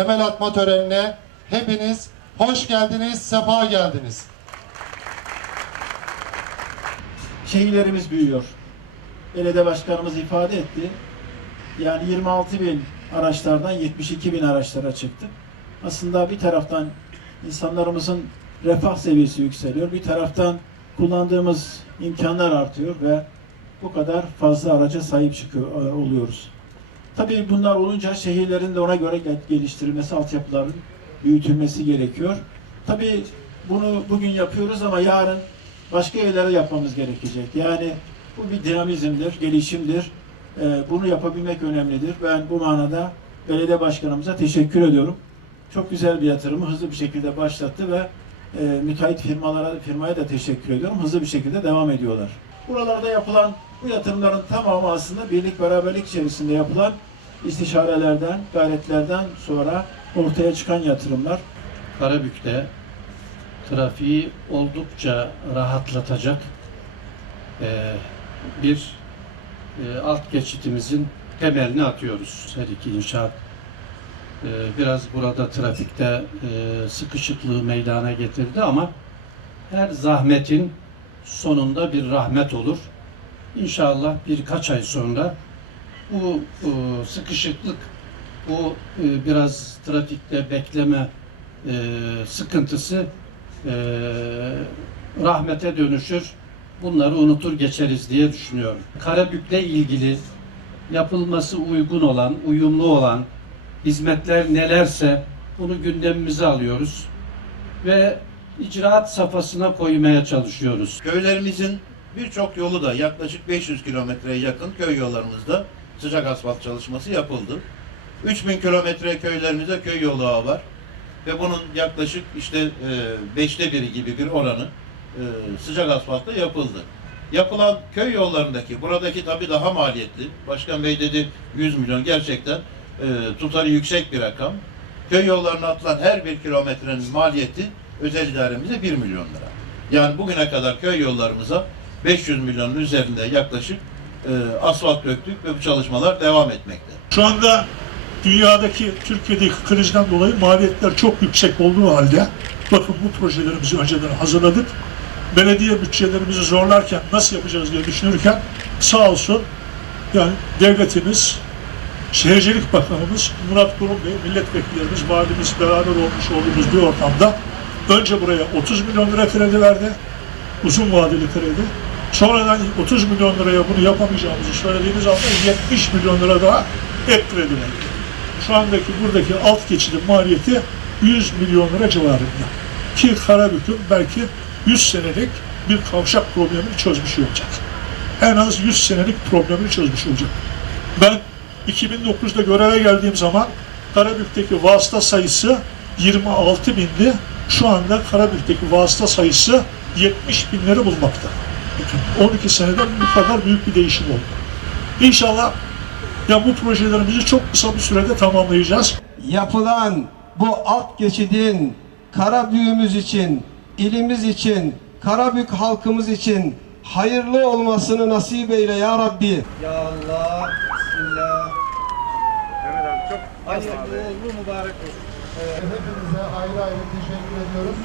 temel atma törenine hepiniz hoş geldiniz, sefa geldiniz. Şehirlerimiz büyüyor. Belediye başkanımız ifade etti. Yani 26 bin araçlardan 72 bin araçlara çıktı. Aslında bir taraftan insanlarımızın refah seviyesi yükseliyor. Bir taraftan kullandığımız imkanlar artıyor ve bu kadar fazla araca sahip çıkıyor e, oluyoruz. Tabii bunlar olunca şehirlerin de ona göre geliştirilmesi, altyapıların büyütülmesi gerekiyor. Tabii bunu bugün yapıyoruz ama yarın başka yerlere yapmamız gerekecek. Yani bu bir dinamizmdir, gelişimdir. Ee, bunu yapabilmek önemlidir. Ben bu manada belediye başkanımıza teşekkür ediyorum. Çok güzel bir yatırımı hızlı bir şekilde başlattı ve e, müteahhit firmalara, firmaya da teşekkür ediyorum. Hızlı bir şekilde devam ediyorlar. Buralarda yapılan bu yatırımların tamamı aslında birlik beraberlik içerisinde yapılan istişarelerden, gayretlerden sonra ortaya çıkan yatırımlar. Karabük'te trafiği oldukça rahatlatacak e, bir e, alt geçitimizin temelini atıyoruz her iki inşaat. E, biraz burada trafikte sıkışıklığı meydana getirdi ama her zahmetin sonunda bir rahmet olur. İnşallah birkaç ay sonra bu e, sıkışıklık, bu e, biraz trafikte bekleme e, sıkıntısı rahmete dönüşür. Bunları unutur geçeriz diye düşünüyorum. Karabük'le ilgili yapılması uygun olan, uyumlu olan hizmetler nelerse bunu gündemimize alıyoruz ve icraat safhasına koymaya çalışıyoruz. Köylerimizin Birçok yolu da yaklaşık 500 kilometreye yakın köy yollarımızda sıcak asfalt çalışması yapıldı. 3000 kilometre köylerimizde köy yolu ağı var. Ve bunun yaklaşık işte e, beşte biri gibi bir oranı e, sıcak asfaltta yapıldı. Yapılan köy yollarındaki, buradaki tabi daha maliyetli. Başkan Bey dedi 100 milyon gerçekten e, tutarı yüksek bir rakam. Köy yollarına atılan her bir kilometrenin maliyeti özel idaremize 1 milyon lira. Yani bugüne kadar köy yollarımıza 500 milyonun üzerinde yaklaşık e, asfalt döktük ve bu çalışmalar devam etmekte. Şu anda dünyadaki Türkiye'deki krizden dolayı maliyetler çok yüksek olduğu halde bakın bu projelerimizi önceden hazırladık. Belediye bütçelerimizi zorlarken nasıl yapacağız diye düşünürken sağ olsun yani devletimiz, Şehircilik Bakanımız, Murat Kurum Bey, milletvekillerimiz, valimiz beraber olmuş olduğumuz bir ortamda önce buraya 30 milyon lira kredi verdi. Uzun vadeli kredi. Sonradan 30 milyon liraya bunu yapamayacağımızı söylediğimiz anda 70 milyon lira daha ek kredi Şu andaki buradaki alt geçidin maliyeti 100 milyon lira civarında. Ki Karabük'ün belki 100 senelik bir kavşak problemini çözmüş olacak. En az 100 senelik problemini çözmüş olacak. Ben 2009'da göreve geldiğim zaman Karabük'teki vasıta sayısı 26 bindi. Şu anda Karabük'teki vasıta sayısı 70 binleri bulmakta. 12 senede bu kadar büyük bir değişim oldu. İnşallah ya bu projelerimizi çok kısa bir sürede tamamlayacağız. Yapılan bu alt geçidin Karabüyümüz için, ilimiz için, Karabük halkımız için hayırlı olmasını nasip eyle ya Rabbi. Ya Allah, Bismillah. Mehmet abi çok hayırlı, oldu, mübarek olsun. Evet, hepinize ayrı ayrı teşekkür ediyoruz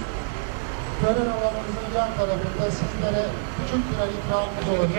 tören alanımızın yan tarafında sizlere küçük birer ikramımız olacak.